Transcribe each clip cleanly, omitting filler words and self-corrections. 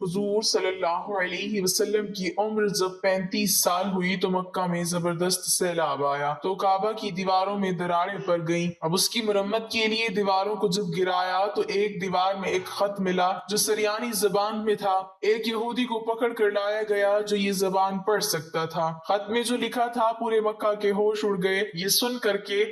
حضور صلی اللہ علیہ وسلم کی عمر جب 35 سال ہوئی تو مکہ میں زبردست سیلاب آیا تو کعبہ کی دیواروں میں دراڑیں پڑ گئیں۔ اب اس کی مرمت کے لیے دیواروں کو جب گرایا تو ایک دیوار میں ایک خط ملا جو سریانی زبان میں تھا۔ ایک یہودی کو پکڑ کر لایا گیا جو یہ زبان پڑھ سکتا تھا۔ خط میں جو لکھا تھا پورے مکہ کے ہوش اڑ گئے یہ سن کر کے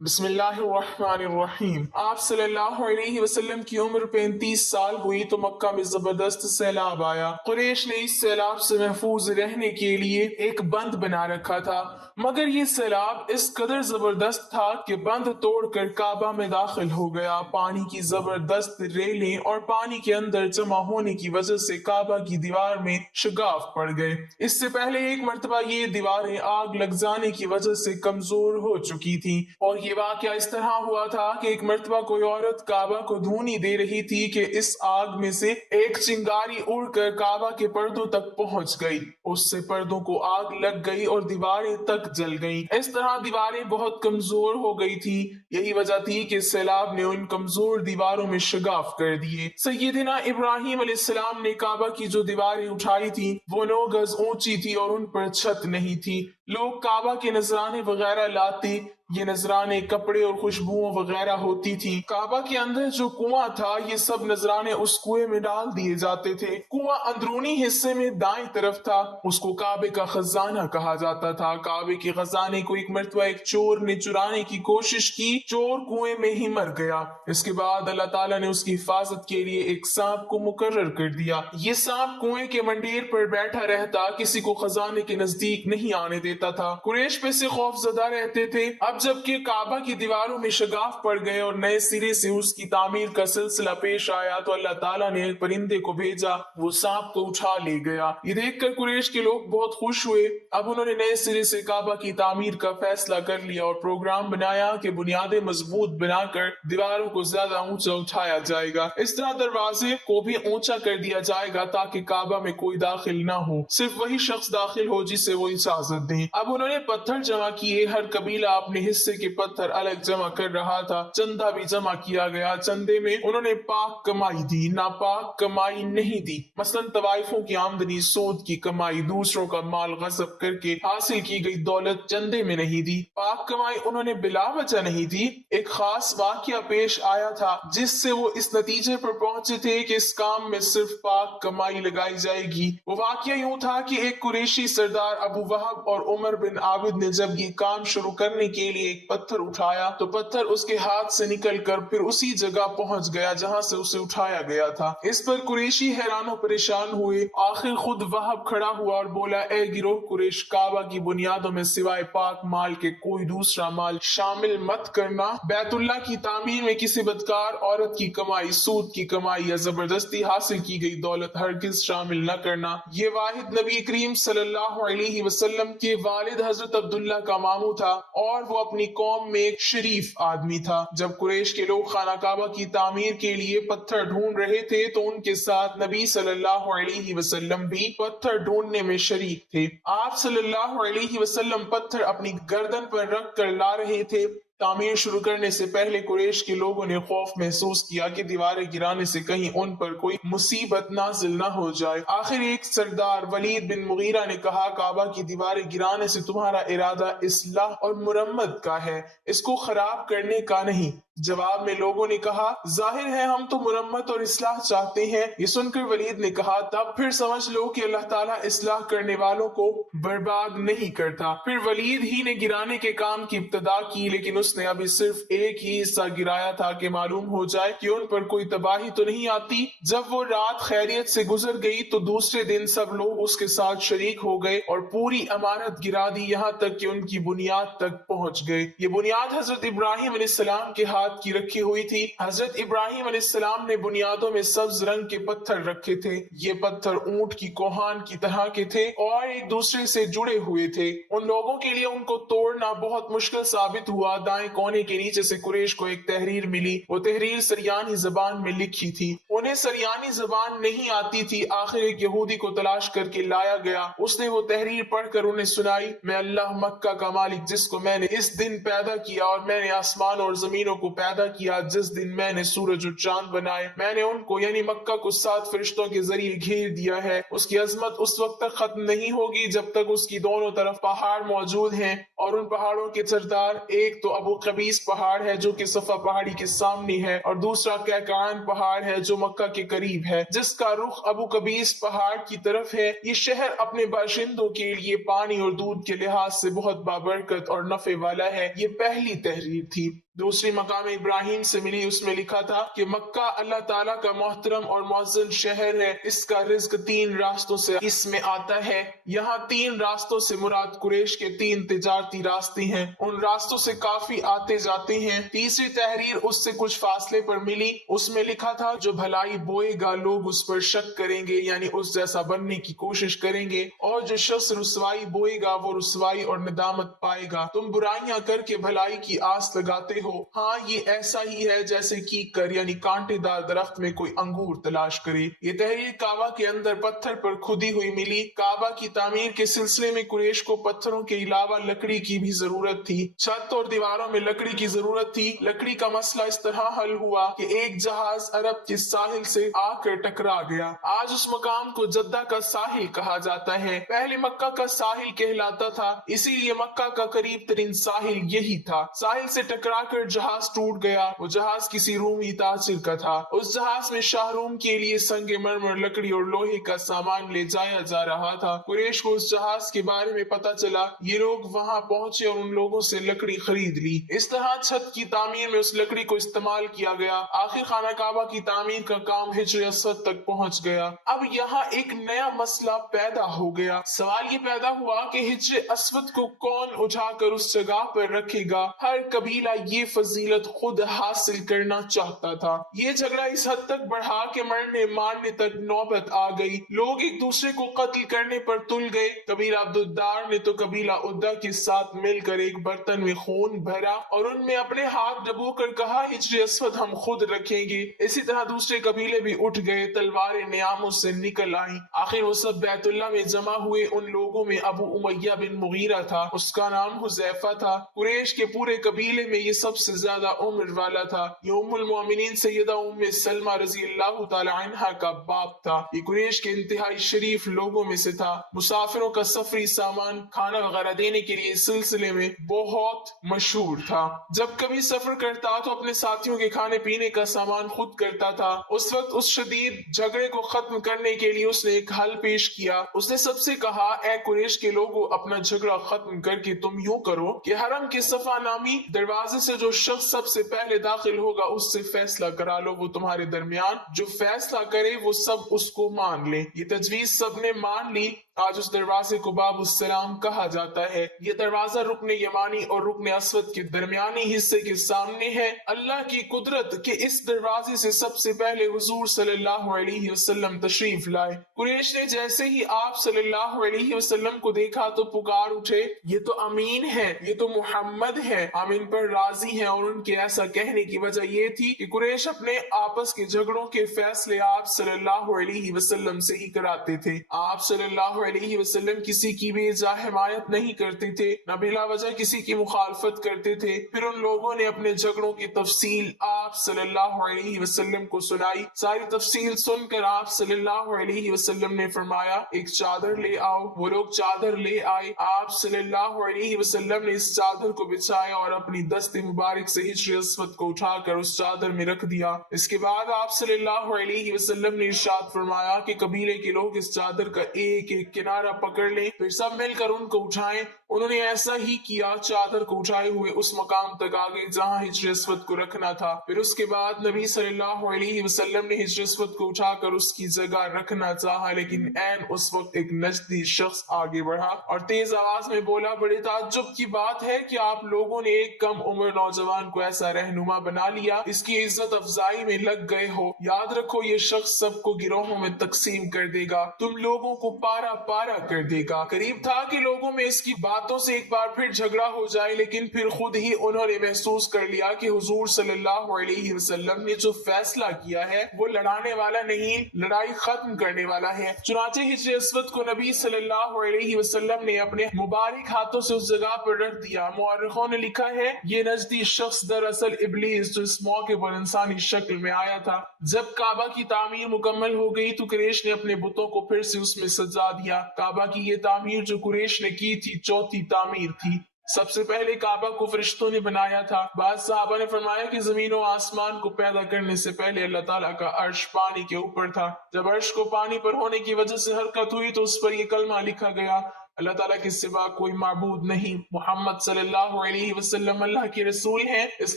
بسم اللہ الرحمن الرحیم۔ آپ صلی اللہ علیہ وسلم کی عمر 35 سال ہوئی تو مکہ میں زبردست سیلاب آیا۔ قریش نے اس سیلاب سے محفوظ رہنے کے لیے ایک بند بنا رکھا تھا، مگر یہ سیلاب اس قدر زبردست تھا کہ بند توڑ کر کعبہ میں داخل ہو گیا۔ پانی کی زبردست ریلیں اور پانی کے اندر جمع ہونے کی وجہ سے کعبہ کی دیوار میں شگاف پڑ گئے۔ اس سے پہلے ایک مرتبہ یہ دیواریں آگ لگ جانے کی وجہ سے کمزور ہو چکی تھیں، اور یہ واقعہ اس طرح ہوا تھا کہ ایک مرتبہ کوئی عورت کعبہ کو دھونی دے رہی تھی کہ اس آگ میں سے ایک چنگاری اڑ کر کعبہ کے پردوں تک پہنچ گئی۔ اس سے پردوں کو آگ لگ گئی اور دیواریں تک جل گئیں۔ اس طرح دیواریں بہت کمزور ہو گئی تھی۔ یہی وجہ تھی کہ سیلاب نے ان کمزور دیواروں میں شگاف کر دیے۔ سیدنا ابراہیم علیہ السلام نے کعبہ کی جو دیواریں اٹھائی تھی وہ 9 گز اونچی تھی اور ان پر چھت نہیں تھی۔ لوگ کعبہ کے نذرانے وغیرہ لاتے، یہ نذرانے کپڑے اور خوشبوؤں وغیرہ ہوتی تھی۔ کعبہ کے اندر جو کنواں تھا یہ سب نذرانے اس کنویں میں ڈال دیے جاتے تھے۔ کنواں اندرونی حصے میں دائیں طرف تھا، اس کو کعبے کا خزانہ کہا جاتا تھا۔ کعبے کے خزانے کو ایک مرتبہ ایک چور نے چرانے کی کوشش کی، چور کنویں میں ہی مر گیا۔ اس کے بعد اللہ تعالیٰ نے اس کی حفاظت کے لیے ایک سانپ کو مقرر کر دیا۔ یہ سانپ کنویں کے منڈیر پر بیٹھا رہتا، کسی کو خزانے کے نزدیک نہیں آنے دیتا تھا۔ قریش پہ سے خوف زدہ رہتے تھے۔ اب جبکہ کعبہ کی دیواروں میں شگاف پڑ گئے اور نئے سرے سے اس کی تعمیر کا سلسلہ پیش آیا تو اللہ تعالیٰ نے ایک پرندے کو بھیجا، وہ سانپ کو اٹھا لے گیا۔ یہ دیکھ کر قریش کے لوگ بہت خوش ہوئے۔ اب انہوں نے نئے سرے سے کعبہ کی تعمیر کا فیصلہ کر لیا اور پروگرام بنایا کہ بنیادیں مضبوط بنا کر دیواروں کو زیادہ اونچا اٹھایا جائے گا۔ اس طرح دروازے کو بھی اونچا کر دیا جائے گا تاکہ کعبہ میں کوئی داخل نہ ہو، صرف وہی شخص داخل ہو جسے وہ اجازت دیں۔ اب انہوں نے پتھر جمع کیے، ہر قبیلہ اپنے حصے کے پتھر الگ جمع کر رہا تھا۔ چندہ بھی جمع کیا گیا، چندے میں انہوں نے پاک کمائی دی، ناپاک کمائی نہیں دی۔ مثلا طوائفوں کی آمدنی، سود کی کمائی، دوسروں کا مال غصب کر کے حاصل کی گئی دولت چندے میں نہیں دی۔ پاک کمائی انہوں نے بلا وجہ نہیں دی۔ ایک خاص واقعہ پیش آیا تھا جس سے وہ اس نتیجے پر پہنچے تھے کہ اس کام میں صرف پاک کمائی لگائی جائے گی۔ وہ واقعہ یوں تھا کہ ایک قریشی سردار ابو وہب اور عمر بن عابد نے جب یہ کام شروع کرنے کے لیے ایک پتھر اٹھایا تو پتھر اس کے ہاتھ سے نکل کر پھر اسی جگہ پہنچ گیا جہاں سے اسے اٹھایا گیا تھا۔ اس پر قریشی حیران و پریشان ہوئے۔ آخر خود وہب کھڑا ہوا اور بولا، اے گروہ قریش، کعبہ کی بنیادوں میں سوائے پاک مال کے کوئی دوسرا مال شامل مت کرنا۔ بیت اللہ کی تعمیر میں کسی بدکار عورت کی کمائی، سود کی کمائی یا زبردستی حاصل کی گئی دولت ہرگز شامل نہ کرنا۔ یہ واحد نبی کریم صلی اللہ علیہ وسلم کے والد حضرت عبداللہ کا ماموں تھا اور وہ اپنی قوم میں ایک شریف آدمی تھا۔ جب قریش کے لوگ خانہ کعبہ کی تعمیر کے لیے پتھر ڈھونڈ رہے تھے تو ان کے ساتھ نبی صلی اللہ علیہ وسلم بھی پتھر ڈھونڈنے میں شریک تھے۔ آپ صلی اللہ علیہ وسلم پتھر اپنی گردن پر رکھ کر لا رہے تھے۔ تعمیر شروع کرنے سے پہلے قریش کے لوگوں نے خوف محسوس کیا کہ دیواریں گرانے سے کہیں ان پر کوئی مصیبت نازل نہ ہو جائے۔ آخر ایک سردار ولید بن مغیرہ نے کہا، کعبہ کی دیواریں گرانے سے تمہارا ارادہ اصلاح اور مرمت کا ہے، اس کو خراب کرنے کا نہیں۔ جواب میں لوگوں نے کہا، ظاہر ہے ہم تو مرمت اور اصلاح چاہتے ہیں۔ یہ سن کر ولید نے کہا، تب پھر سمجھ لو کہ اللہ تعالیٰ اصلاح کرنے والوں کو برباد نہیں کرتا۔ پھر ولید ہی نے گرانے کے کام کی ابتدا کی، لیکن اس نے ابھی صرف ایک ہی حصہ گرایا تھا کہ معلوم ہو جائے کہ ان پر کوئی تباہی تو نہیں آتی۔ جب وہ رات خیریت سے گزر گئی تو دوسرے دن سب لوگ اس کے ساتھ شریک ہو گئے اور پوری عمارت گرا دی، یہاں تک کہ ان کی بنیاد تک پہنچ گئے۔ یہ بنیاد حضرت ابراہیم علیہ السلام کے ہاتھ کی رکھی ہوئی تھی۔ حضرت ابراہیم علیہ السلام نے بنیادوں میں سبز رنگ کے پتھر رکھے تھے۔ یہ پتھر اونٹ کی کوہان کی طرح کے تھے اور ایک دوسرے سے جڑے ہوئے تھے۔ ان لوگوں کے لیے ان کو توڑنا بہت مشکل ثابت ہوا۔ دائیں کونے کے نیچے سے قریش کو ایک تحریر ملی، وہ تحریر سریانی زبان میں لکھی تھی۔ انہیں سریانی زبان نہیں آتی تھی۔ آخر ایک یہودی کو تلاش کر کے لایا گیا، اس نے وہ تحریر پڑھ کر انہیں سنائی، میں اللہ مکہ کا مالک جس کو میں نے اس دن پیدا کیا اور میں نے آسمان اور زمینوں کو پیدا کیا جس دن میں نے سورج اور چاند بنائے، میں نے ان کو یعنی مکہ کو 7 فرشتوں کے ذریعے گھیر دیا ہے۔ اس کی عظمت اس وقت تک ختم نہیں ہوگی جب تک اس کی دونوں طرف پہاڑ موجود ہیں، اور ان پہاڑوں کے سردار ایک تو ابو قبیس پہاڑ ہے جو کہ صفا پہاڑی کے سامنے ہے، اور دوسرا کیکان پہاڑ ہے جو مکہ کے قریب ہے، جس کا رخ ابو قبیس پہاڑ کی طرف ہے۔ یہ شہر اپنے باشندوں کے لیے پانی اور دودھ کے لحاظ سے بہت بابرکت اور نفع والا ہے۔ یہ پہلی تحریر تھی۔ دوسری مقام ابراہیم سے ملی، اس میں لکھا تھا کہ مکہ اللہ تعالیٰ کا محترم اور معزز شہر ہے، اس کا رزق 3 راستوں سے اس میں آتا ہے۔ یہاں 3 راستوں سے مراد قریش کے 3 تجارتی راستے ہیں، ان راستوں سے کافی آتے جاتے ہیں۔ تیسری تحریر اس سے کچھ فاصلے پر ملی، اس میں لکھا تھا جو بھلائی بوئے گا لوگ اس پر شک کریں گے یعنی اس جیسا بننے کی کوشش کریں گے، اور جو شخص رسوائی بوئے گا وہ رسوائی اور ندامت پائے گا۔ تم برائیاں کر کے بھلائی کی آس لگاتے ہو، ہاں یہ ایسا ہی ہے جیسے کیکر یعنی کانٹے دار درخت میں کوئی انگور تلاش کرے۔ یہ تحریر کعبہ کے اندر پتھر پر کھدی ہوئی ملی۔ کعبہ کی تعمیر کے سلسلے میں قریش کو پتھروں کے علاوہ لکڑی کی بھی ضرورت تھی، چھت اور دیواروں میں لکڑی کی ضرورت تھی۔ لکڑی کا مسئلہ اس طرح حل ہوا کہ ایک جہاز عرب کے ساحل سے آ کر ٹکرا گیا۔ آج اس مقام کو جدہ کا ساحل کہا جاتا ہے، پہلے مکہ کا ساحل کہلاتا تھا، اسی لیے مکہ کا قریب ترین ساحل یہی تھا۔ ساحل سے ٹکرا کر جہاز ٹوٹ گیا، وہ جہاز کسی رومی تاجر کا تھا۔ اس جہاز میں شاہ روم کے لیے سنگ مرمر، لکڑی اور لوہے کا سامان لے جایا جا رہا تھا۔ قریش کو اس جہاز کے بارے میں پتا چلا، یہ لوگ وہاں پہنچے اور ان لوگوں سے لکڑی خرید لی۔ اس طرح چھت کی تعمیر میں اس لکڑی کو استعمال کیا گیا۔ آخر خانہ کعبہ کی تعمیر کا کام ہجری اسود تک پہنچ گیا۔ اب یہاں ایک نیا مسئلہ پیدا ہو گیا۔ سوال یہ پیدا ہوا کہ ہجری اسود کو کون اٹھا کر اس جگہ پر رکھے گا؟ ہر قبیلہ یہ فضیلت خود حاصل کرنا چاہتا تھا۔ یہ جھگڑا اس حد تک بڑھا کہ مرنے مارنے تک نوبت آ گئی۔ لوگ ایک دوسرے کو قتل کرنے پر تل گئے۔ قبیلہ عبدالدار نے تو قبیلہ عدہ کے ساتھ مل کر ایک برتن میں خون بھرا اور ان میں اپنے ہاتھ ڈبو کر کہا ہجری اسود ہم خود رکھیں گے۔ اسی طرح دوسرے قبیلے بھی اٹھ گئے، تلواریں نیاموں سے نکل آئیں۔ آخر وہ سب بیت اللہ میں جمع ہوئے۔ ان لوگوں میں ابو امیہ بن مغیرہ تھا، اس کا نام حذیفہ تھا۔ قریش کے پورے قبیلے میں یہ سب سے زیادہ عمر والا تھا۔ یہ ام المؤمنین سیدہ ام سلمہ رضی اللہ تعالی عنہا کا باپ تھا۔ یہ قریش کے انتہائی شریف لوگوں میں سے تھا۔ مسافروں کا سفری سامان، کھانا وغیرہ دینے کے لیے اس سلسلے میں بہت مشہور تھا۔ جب کبھی سفر کرتا تو اپنے ساتھیوں کے کھانے پینے کا سامان خود کرتا تھا۔ اس وقت اس شدید جھگڑے کو ختم کرنے کے لیے اس نے ایک حل پیش کیا۔ اس نے سب سے کہا، اے قریش کے لوگوں، اپنا جھگڑا ختم کر کے تم یوں کرو کہ حرم کے صفا نامی دروازے سے جو شخص سب سے پہلے داخل ہوگا اس سے فیصلہ کرا لو، وہ تمہارے درمیان جو فیصلہ کرے وہ سب اس کو مان لے۔ یہ تجویز سب نے مان لی۔ آج اس دروازے کو باب السلام کہا جاتا ہے۔ یہ دروازہ رکن یمانی اور رکن اسود کے درمیانی حصے کے سامنے ہے۔ اللہ کی قدرت کہ اس دروازے سے سب سے پہلے حضور صلی اللہ علیہ وسلم تشریف لائے۔ قریش نے جیسے ہی آپ صلی اللہ علیہ وسلم کو دیکھا تو پکار اٹھے، یہ تو امین ہے، یہ تو محمد ہے۔ ہم ان پر راضی ہیں۔ اور ان کے ایسا کہنے کی وجہ یہ تھی کہ قریش اپنے آپس کے جھگڑوں کے فیصلے آپ صلی اللہ علیہ وسلم سے ہی کراتے تھے۔ آپ صلی اللہ علیہ وسلم کسی کی بھی جا حمایت نہیں کرتے تھے، نہ بلا وجہ کسی کی مخالفت کرتے تھے۔ پھر ان لوگوں نے اپنے جھگڑوں کی تفصیل آپ صلی اللہ علیہ وسلم کو سنائی۔ ساری تفصیل سن کر آپ صلی اللہ علیہ وسلم نے فرمایا، ایک چادر لے آؤ۔ وہ لوگ چادر لے آئے۔ آپ صلی اللہ علیہ وسلم نے اس چادر کو بچھایا اور اپنی دست مبارک سے ہجر اسود کو اٹھا کر اس چادر میں رکھ دیا۔ اس کے بعد آپ صلی اللہ علیہ وسلم نے ارشاد فرمایا کہ قبیلے کے لوگ اس چادر کا ایک ایک کنارہ پکڑ لیں، پھر سب مل کر ان کو اٹھائیں۔ انہوں نے ایسا ہی کیا، چادر کو اٹھائے ہوئے اس مقام تک آگے جہاں ہجر اسود کو رکھنا تھا۔ پھر اس کے بعد نبی صلی اللہ علیہ وسلم نے ہجر اسود کو اٹھا کر اس کی جگہ رکھنا چاہا، لیکن عین اس وقت ایک نجدی شخص آگے بڑھا اور تیز آواز میں بولا، بڑے تعجب کی بات ہے کہ آپ لوگوں نے ایک کم عمر نوجوان کو ایسا رہنما بنا لیا، اس کی عزت افزائی میں لگ گئے ہو۔ یاد رکھو یہ شخص سب کو گروہوں میں تقسیم کر دے گا، تم لوگوں کو پارا پارا کر دے گا۔ قریب تھا کہ لوگوں میں اس کی باتوں سے ایک بار پھر جھگڑا ہو جائے، لیکن پھر خود ہی انہوں نے محسوس کر لیا کہ حضور صلی اللہ علیہ وسلم نے جو فیصلہ کیا ہے وہ لڑانے والا نہیں، لڑائی ختم کرنے والا ہے۔ چنانچہ حجر اسود کو نبی صلی اللہ علیہ وسلم نے اپنے مبارک ہاتھوں سے اس جگہ پر رکھ دیا۔ مورخوں نے لکھا ہے یہ نجدی شخص دراصل ابلیس جو اس موقع پر انسانی شکل میں آیا تھا۔ جب کعبہ کی تعمیر مکمل ہو گئی تو قریش نے اپنے بتوں کو پھر سے اس میں سجا دیا۔ کعبہ کی یہ تعمیر جو قریش نے کی تھی چوتھی تعمیر تھی۔ سب سے پہلے کعبہ کو فرشتوں نے بنایا تھا۔ بعض صحابہ نے فرمایا کہ زمین و آسمان کو پیدا کرنے سے پہلے اللہ تعالیٰ کا عرش پانی کے اوپر تھا۔ جب عرش کو پانی پر ہونے کی وجہ سے حرکت ہوئی تو اس پر یہ کلمہ لکھا گیا، اللہ تعالیٰ کے سوا کوئی معبود نہیں، محمد صلی اللہ علیہ وسلم اللہ کے رسول ہیں۔ اس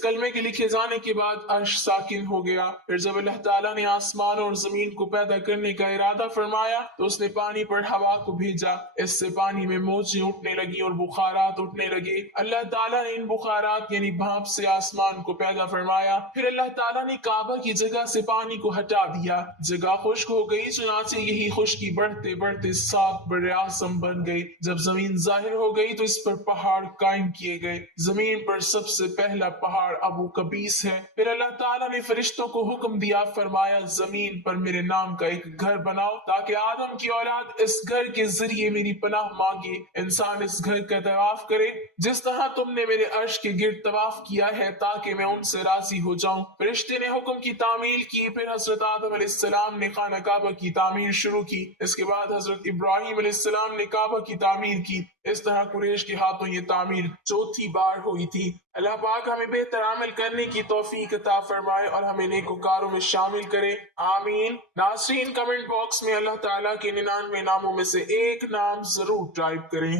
کلمے کے لکھے جانے کے بعد عرش ساکن ہو گیا۔ پھر جب اللہ تعالیٰ نے آسمان اور زمین کو پیدا کرنے کا ارادہ فرمایا تو اس نے پانی پر ہوا کو بھیجا۔ اس سے پانی میں موجیں اٹھنے لگی اور بخارات اٹھنے لگے۔ اللہ تعالیٰ نے ان بخارات یعنی بھاپ سے آسمان کو پیدا فرمایا۔ پھر اللہ تعالیٰ نے کعبہ کی جگہ سے پانی کو ہٹا دیا، جگہ خشک ہو گئی، چنانچہ یہی خشکی بڑھتے بڑھتے 7 بر اعظم بن گئی۔ جب زمین ظاہر ہو گئی تو اس پر پہاڑ قائم کیے گئے۔ زمین پر سب سے پہلا پہاڑ ابو قبیس ہے۔ پھر اللہ تعالیٰ نے فرشتوں کو حکم دیا، فرمایا زمین پر میرے نام کا ایک گھر بناؤ تاکہ آدم کی اولاد اس گھر کے ذریعے میری پناہ مانگے، انسان اس گھر کا طواف کرے جس طرح تم نے میرے عرش کے گرد طواف کیا ہے تاکہ میں ان سے راضی ہو جاؤں۔ فرشتے نے حکم کی تعمیل کی، پھر حضرت آدم علیہ السلام نے خانہ کعبہ کی تعمیر شروع کی۔ اس کے بعد حضرت ابراہیم علیہ السلام نے کعبہ کی تعمیر کی۔ اس طرح قریش کے ہاتھوں یہ تعمیر چوتھی بار ہوئی تھی۔ اللہ پاک ہمیں بہتر عمل کرنے کی توفیق عطا فرمائے اور ہمیں نیکوکاروں میں شامل کرے، آمین۔ ناظرین، کمنٹ باکس میں اللہ تعالیٰ کے 99 ناموں میں سے ایک نام ضرور ٹائپ کریں۔